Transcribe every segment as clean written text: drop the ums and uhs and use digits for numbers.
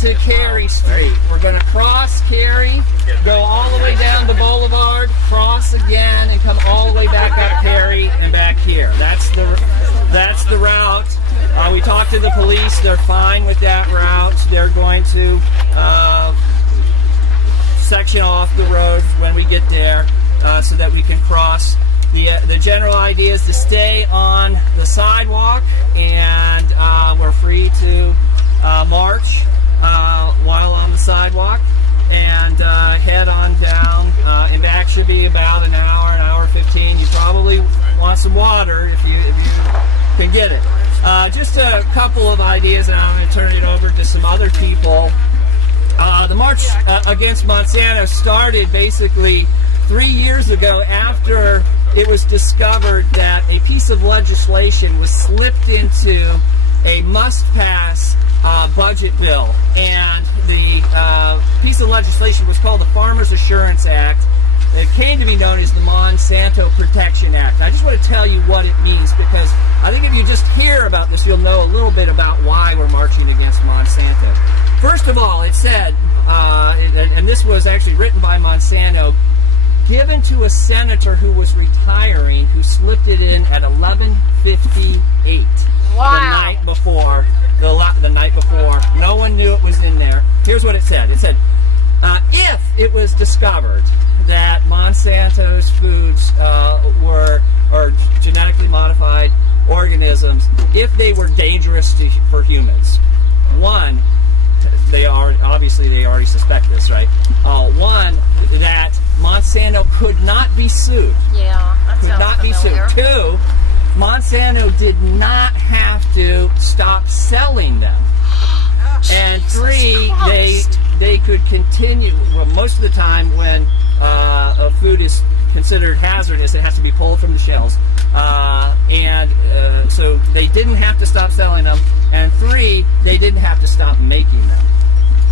to Cary Street. We're going to cross Cary, go all the way down the boulevard, cross again, and come all the way back up Cary and back here. That's the route. We talked to the police. They're fine with that route. They're going to section off the road when we get there so that we can cross. The general idea is to stay on the sidewalk, and we're free to march while on the sidewalk, and head on down. And back should be about an hour 15. You probably want some water if you can get it. Just a couple of ideas, and I'm going to turn it over to some other people. The march against Monsanto started basically 3 years ago after it was discovered that a piece of legislation was slipped into a must-pass budget bill. And the piece of legislation was called the Farmers Assurance Act. It came to be known as the Monsanto Protection Act. And I just want to tell you what it means, because I think if you just hear about this, you'll know a little bit about why we're marching against Monsanto. First of all, it said, and this was actually written by Monsanto, given to a senator who was retiring, who slipped it in at 11:58. Wow. The night before. No one knew it was in there. Here's what it said. It said, if it was discovered that Monsanto's foods were genetically modified organisms, if they were dangerous for humans, one, they already suspect this, right? One, that Monsanto could not be sued. Yeah, that sounds familiar. Two, Monsanto did not have to stop selling them. And three, they could continue. Well, most of the time when a food is considered hazardous, it has to be pulled from the shelves. So they didn't have to stop selling them. And three, they didn't have to stop making them.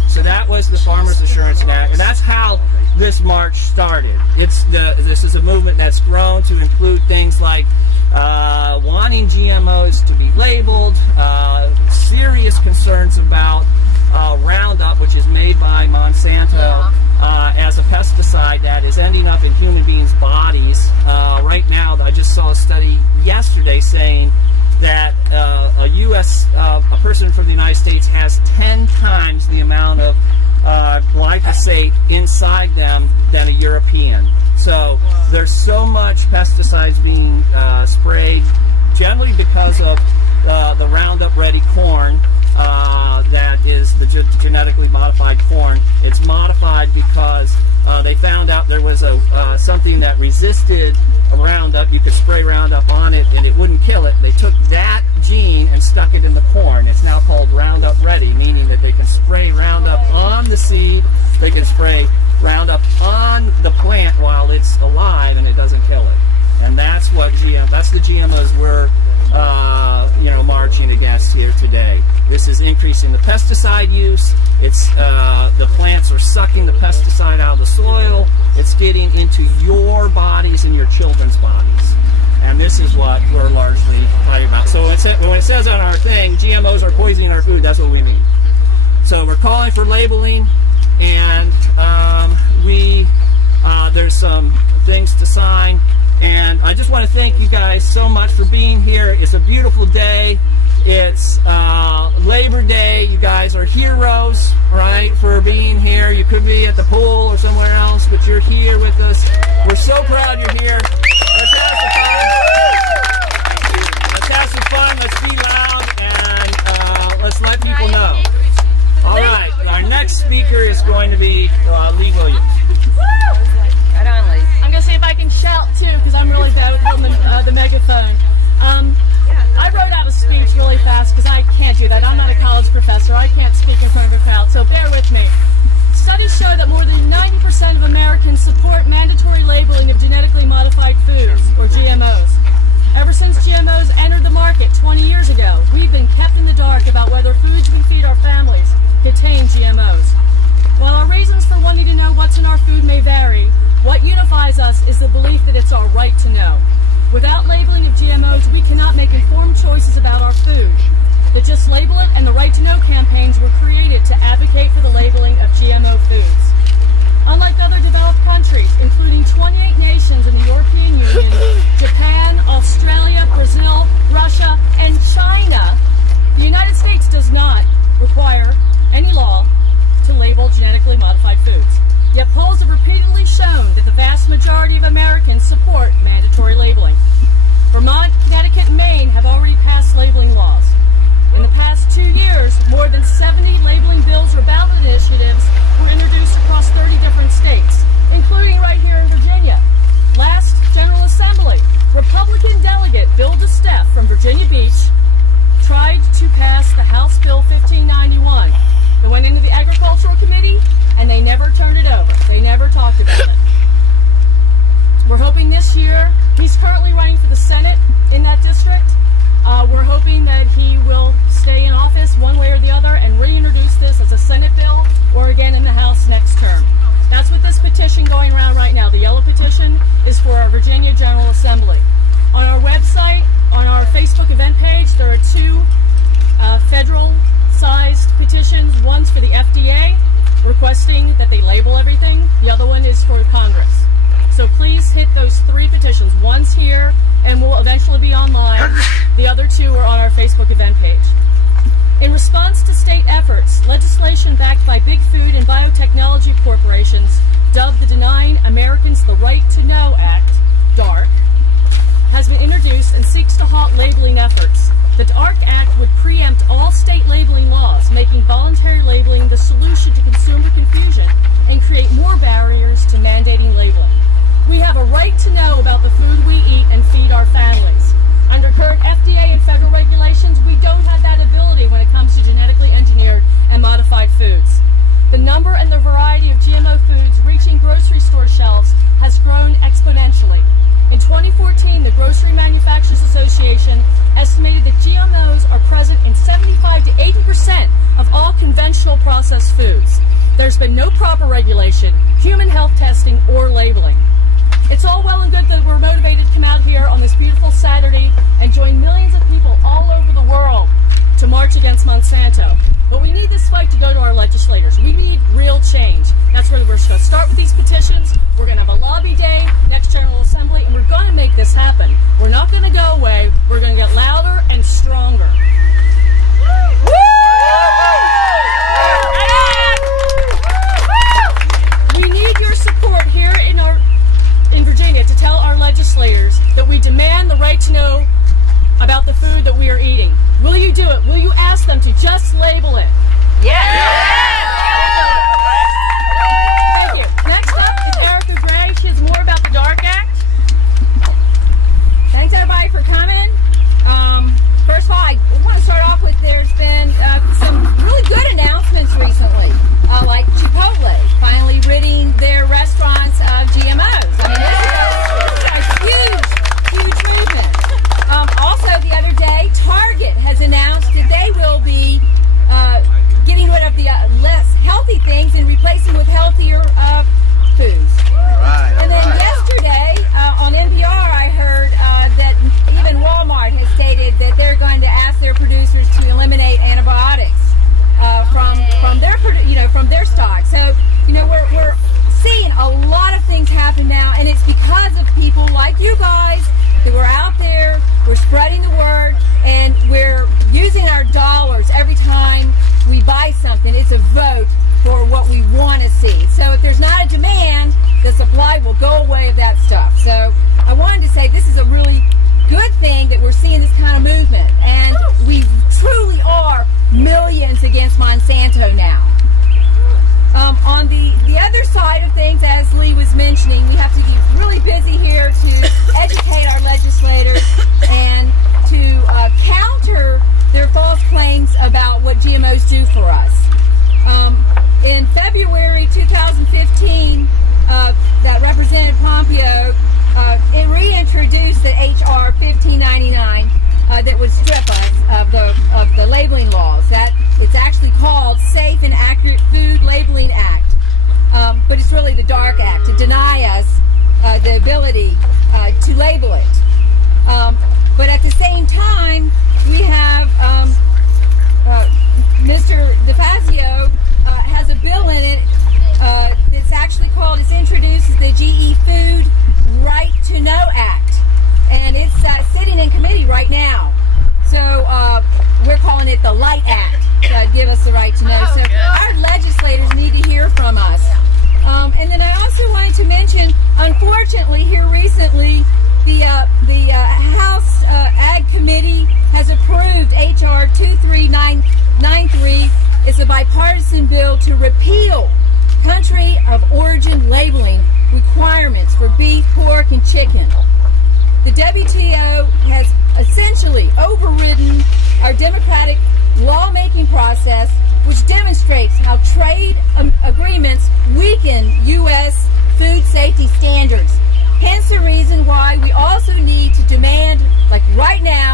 So that was the Farmers Assurance Act, and that's how this march started. This is a movement that's grown to include things like wanting GMOs to be labeled, serious concerns about Roundup, which is made by Monsanto as a pesticide that is ending up in human beings' bodies. Right now, I just saw a study yesterday saying that a person from the United States has 10 times the amount of glyphosate inside them than a European. So there's so much pesticides being sprayed, generally because of the Roundup Ready corn, that is the genetically modified corn. It's modified because they found out there was something that resisted Roundup. You could spray Roundup on it and it wouldn't kill it. They took that gene and stuck it in the corn. It's now called Roundup Ready, meaning that they can spray Roundup on the seed, they can spray Roundup on the plant while it's alive, and it doesn't kill it. And that's what that's the GMOs we're marching against here today. This is increasing the pesticide use. It's the plants are sucking the pesticide out of the soil. It's getting into your bodies and your children's bodies. And this is what we're largely talking about. So when it says on our thing, GMOs are poisoning our food, that's what we mean. So we're calling for labeling, and there's some things to sign. And I just want to thank you guys so much for being here. It's a beautiful day. It's Labor Day. You guys are heroes, right, for being here. You could be at the pool or somewhere else, but you're here with us. We're so proud you're here. Let's have some fun. Let's be loud, and let's let people know. All right, our next speaker is going to be Lee Williams. Right on, Lee. I'm going to see if I can shout, too, because I'm really bad at holding the megaphone. I wrote out a speech really fast because I can't do that. I'm not a college professor. I can't speak in front of a crowd, so bear with me. Studies show that more than 90% of Americans support mandatory labeling of genetically modified foods, or GMOs. Ever since GMOs entered the market 20 years ago, we've been kept in the dark about whether foods we feed our families contain GMOs. While our reasons for wanting to know what's in our food may vary, what unifies us is the belief that it's our right to know. Without labeling of GMOs, we cannot make informed choices about our food. The Just Label It and the Right to Know campaigns were created to advocate for the labeling of GMO foods. Unlike other developed countries, including 28 nations in the European Union, Japan, Australia, Brazil, Russia, and China, the United States does not require any law to label genetically modified foods. Yet polls have repeatedly shown that the vast majority of Americans support mandatory labeling. Vermont, Connecticut, and Maine have already passed labeling laws. In the past 2 years, more than 70 labeling bills or ballot initiatives were introduced across 30 different states, including right here in Virginia. Last General Assembly, Republican delegate Bill DeSteff from Virginia Beach tried to pass the House Bill 1591 that went into the Agricultural Committee, and they never turned it over. They never talked about it. We're hoping this year, he's currently running for the Senate in that district. We're hoping that he will stay in office one way or the other and reintroduce this as a Senate bill or again in the House next term. That's what this petition going around right now. The yellow petition is for our Virginia General Assembly. On our website, on our Facebook event page, there are two federal-sized petitions. One's for the FDA, requesting that they label everything. The other one is for Congress. So please hit those 3 petitions. One's here and will eventually be online. The other 2 are on our Facebook event page. In response to state efforts, legislation backed by big food and biotechnology corporations, dubbed the Denying Americans the Right to Know Act, DARK, has been introduced and seeks to halt labeling efforts. The DARK Act would preempt all state labeling laws, making voluntary labeling the solution to consumer confusion and create more barriers to mandating labeling. We have a right to know about the food we eat and feed our families. Under current FDA and federal regulations, we don't have that ability when it comes to genetically engineered and modified foods. The number and the variety of GMO foods reaching grocery store shelves has grown exponentially. In 2014, the Grocery Manufacturers Association estimated that GMOs are present in 75 to 80% of all conventional processed foods. There's been no proper regulation, human health testing, or labeling. It's all well and good that we're motivated to come out here on this beautiful Saturday and join millions of people all over the world to march against Monsanto. But we need this fight to go to our legislators. We need real change. That's where we're going to start with these petitions. We're going to have a lobby day, next General Assembly, and we're going to make this happen. We're not going to go away. We're going to get louder and stronger. We need your support here in Virginia to tell our legislators that we demand the right to know about the food that we are eating. Will you do it? Will you ask them to just label it? Yes! Thank you. Next up is Erica Gray. She has more about the DARK Act. Thanks everybody for coming. First of all, I want to start off with there's been some really good announcements recently, like Chipotle finally ridding their restaurants of GMOs. I mean, this is a huge movement. Also, the other day, Target has announced that they will be getting rid of the less healthy things and replacing with healthier foods. Right. And then yesterday, on NPR, I heard that even Walmart has stated that they're going to ask their producers to eliminate antibiotics from their stock. So, we're seeing a lot of things happen now, and it's because of people like you guys that we're out there, we're spreading the word, and we're using our dollars every time we buy something. It's a vote for what we want to see. So if there's not a demand, the supply will go away of that stuff. So I wanted to say this is a really good thing that we're seeing this kind of movement, and we truly are millions against Monsanto now. On the other side of things, as Lee was mentioning, we have to be really busy here to educate our legislators and to counter their false claims about what GMOs do for us. In February 2015, that Representative Pompeo it reintroduced the H.R. 1599 that would strip us of the labeling laws. That it's actually called Safe and Accurate Food Labeling Act, but it's really the DARK Act to deny us the ability to label it. But at the same time, we have Mr. DeFazio has a bill in it that's actually called, it's introduced as the GE Food Right to Know Act. And it's sitting in committee right now. So we're calling it the Light Act to give us the right to know. So our legislators need to hear from us. And then I also wanted to mention, unfortunately, here recently, the House Ag Committee has approved H.R. 23993. It's a bipartisan bill to repeal country of origin labeling requirements for beef, pork, and chicken. The WTO has essentially overridden our democratic lawmaking process, which demonstrates how trade agreements weaken U.S. food safety standards. Hence the reason why we also need to demand, like right now,